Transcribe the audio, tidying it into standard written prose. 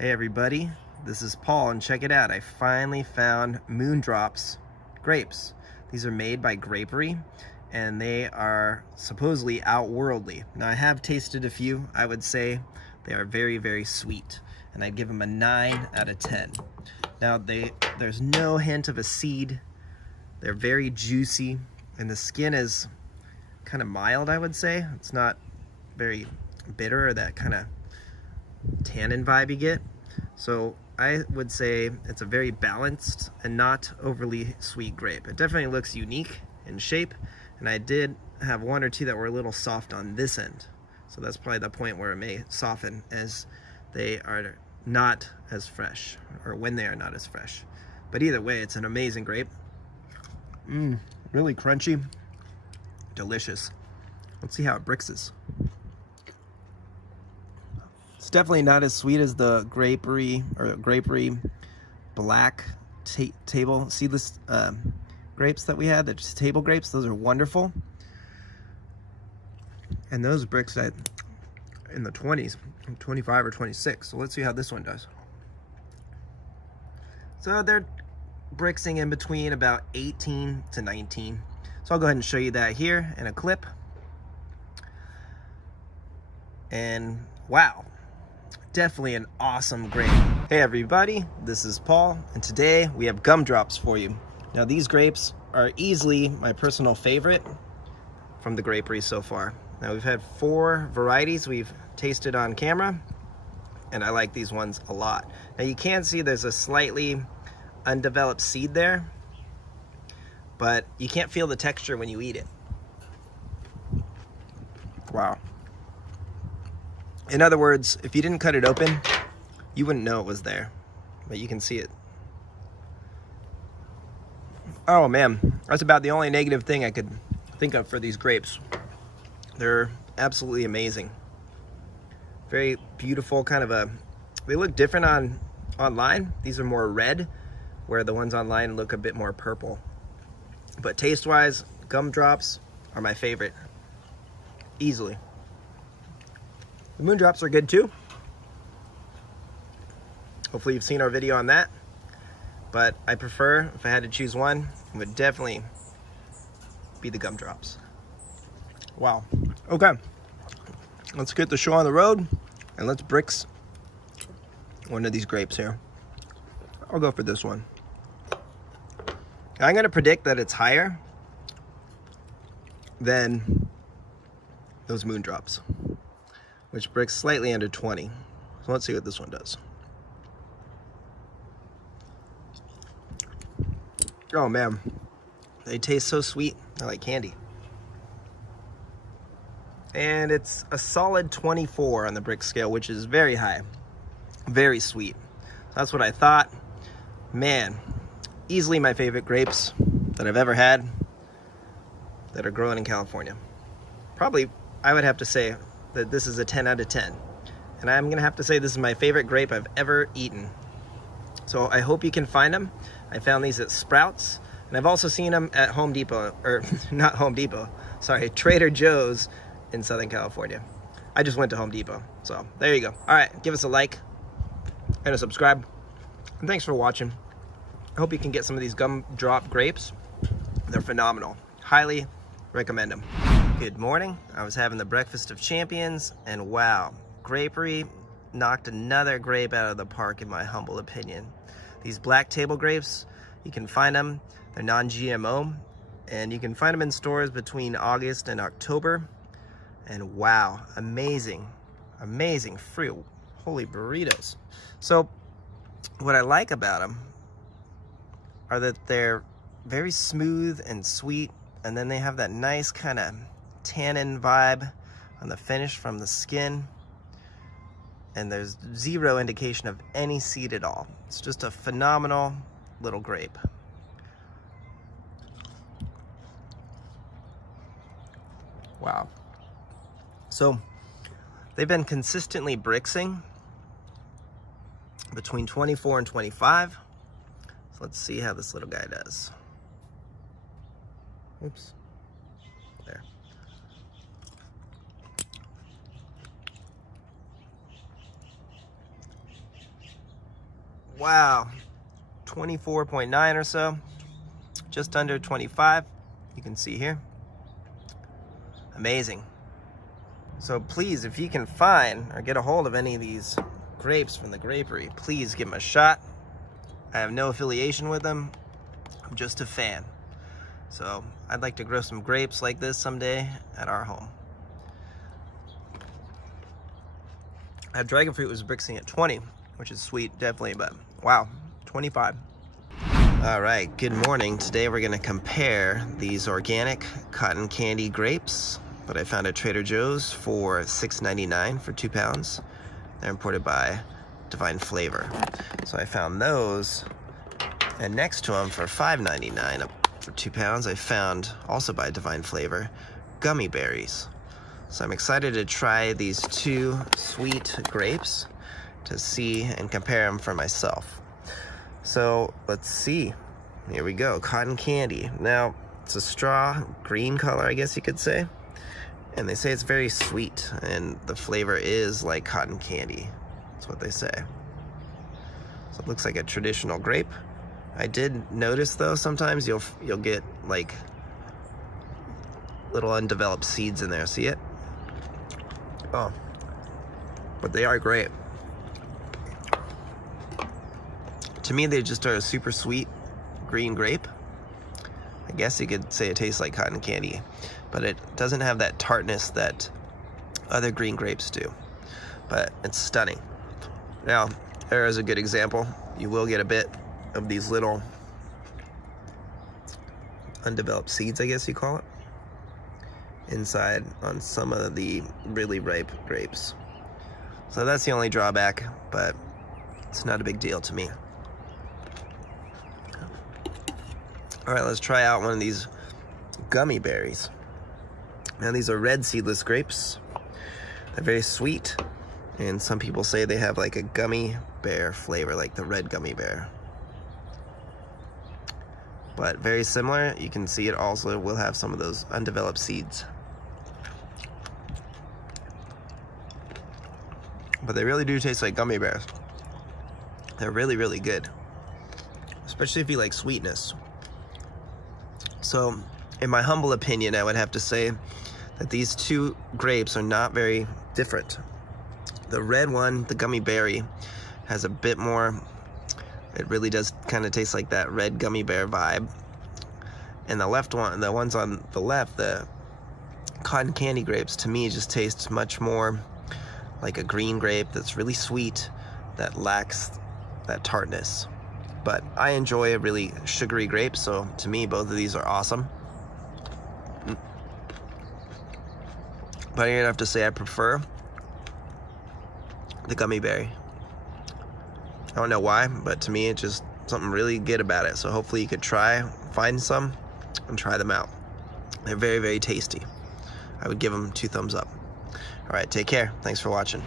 Hey everybody, this is Paul, and check it out. I finally found Moondrops grapes. These are made by Grapery, and they are supposedly outworldly. Now I have tasted a few. I would say they are very, very sweet, and I'd give them a 9 out of 10. Now there's no hint of a seed. They're very juicy, and the skin is kind of mild, I would say. It's not very bitter or that kind of tannin vibe you get. So I would say it's a very balanced and not overly sweet grape. It definitely looks unique in shape, and I did have one or two that were a little soft on this end. So that's probably the point where it may soften as they are not as fresh, or when they are not as fresh. But either way, it's an amazing grape. Really crunchy, delicious. Let's see how it Brixes. It's definitely not as sweet as the Grapery black table seedless grapes that we had. The table grapes, those are wonderful. And those Brix at in the 20s, 25 or 26. So let's see how this one does. So they're Brixing in between about 18 to 19. So I'll go ahead and show you that here in a clip. And wow, definitely an awesome grape. Hey everybody, this is Paul, and today we have Gumdrops for you. Now these grapes are easily my personal favorite from the Grapery so far. Now we've had 4 varieties we've tasted on camera, and I like these ones a lot. Now you can see there's a slightly undeveloped seed there, but you can't feel the texture when you eat it. Wow. In other words, if you didn't cut it open, you wouldn't know it was there, but you can see it. Oh man, that's about the only negative thing I could think of for these grapes. They're absolutely amazing. Very beautiful, kind of they look different online. These are more red, where the ones online look a bit more purple. But taste-wise, Gumdrops are my favorite, easily. The Moondrops are good too. Hopefully you've seen our video on that. But I prefer, if I had to choose one, it would definitely be the Gumdrops. Wow. Okay. Let's get the show on the road, and let's Brix one of these grapes here. I'll go for this one. I'm going to predict that it's higher than those Moondrops, which Brix slightly under 20. So let's see what this one does. Oh man, they taste so sweet. They're like candy. And it's a solid 24 on the Brix scale, which is very high. Very sweet. That's what I thought. Man, easily my favorite grapes that I've ever had that are grown in California. Probably, I would have to say that this is a 10 out of 10. And I'm gonna have to say this is my favorite grape I've ever eaten. So I hope you can find them. I found these at Sprouts, and I've also seen them at Home Depot, or not Home Depot, sorry, Trader Joe's in Southern California. I just went to Home Depot, so there you go. All right, give us a like and a subscribe, and thanks for watching. I hope you can get some of these Gumdrop grapes. They're phenomenal. Highly recommend them. Good morning. I was having the breakfast of champions, and wow, Grapery knocked another grape out of the park in my humble opinion. These black table grapes, you can find them. They're non-GMO, and you can find them in stores between August and October. And wow, amazing, amazing fruit. Holy burritos. So what I like about them are that they're very smooth and sweet, and then they have that nice kind of tannin vibe on the finish from the skin, and there's zero indication of any seed at all. It's just a phenomenal little grape. Wow. So they've been consistently Brixing between 24 and 25. So let's see how this little guy does. Oops. There. Wow, 24.9 or so, just under 25. You can see here. Amazing. So please, if you can find or get a hold of any of these grapes from the Grapery, please give them a shot. I have no affiliation with them. I'm just a fan. So I'd like to grow some grapes like this someday at our home. That dragon fruit was Brixing at 20, which is sweet, definitely, but wow, 25. All right, good morning. Today we're gonna compare these organic cotton candy grapes that I found at Trader Joe's for $6.99 for 2 pounds. They're imported by Divine Flavor. So I found those, and next to them for $5.99 for 2 pounds, I found, also by Divine Flavor, gummy berries. So I'm excited to try these 2 sweet grapes to see and compare them for myself. So let's see. Here we go, cotton candy. Now, it's a straw green color, I guess you could say. And they say it's very sweet, and the flavor is like cotton candy. That's what they say. So it looks like a traditional grape. I did notice though, sometimes you'll get like little undeveloped seeds in there. See it? Oh, but they are great. To me, they just are a super sweet green grape. I guess you could say it tastes like cotton candy, but it doesn't have that tartness that other green grapes do. But it's stunning. Now, there is a good example. You will get a bit of these little undeveloped seeds, I guess you call it, inside on some of the really ripe grapes. So that's the only drawback, but it's not a big deal to me. All right, let's try out one of these gummy berries. Now these are red seedless grapes. They're very sweet, and some people say they have like a gummy bear flavor, like the red gummy bear. But very similar. You can see it also will have some of those undeveloped seeds. But they really do taste like gummy bears. They're really, really good, especially if you like sweetness. So, in my humble opinion, I would have to say that these 2 grapes are not very different. The red one, the gummy berry, has a bit more, it really does kind of taste like that red gummy bear vibe. And the left one, the ones on the left, the cotton candy grapes, to me just taste much more like a green grape that's really sweet, that lacks that tartness. But I enjoy a really sugary grape, so to me both of these are awesome. But I'm gonna have to say I prefer the gummy berry. I don't know why, but to me it's just something really good about it. So hopefully you could find some and try them out. They're very, very tasty. I would give them 2 thumbs up. All right, take care. Thanks for watching.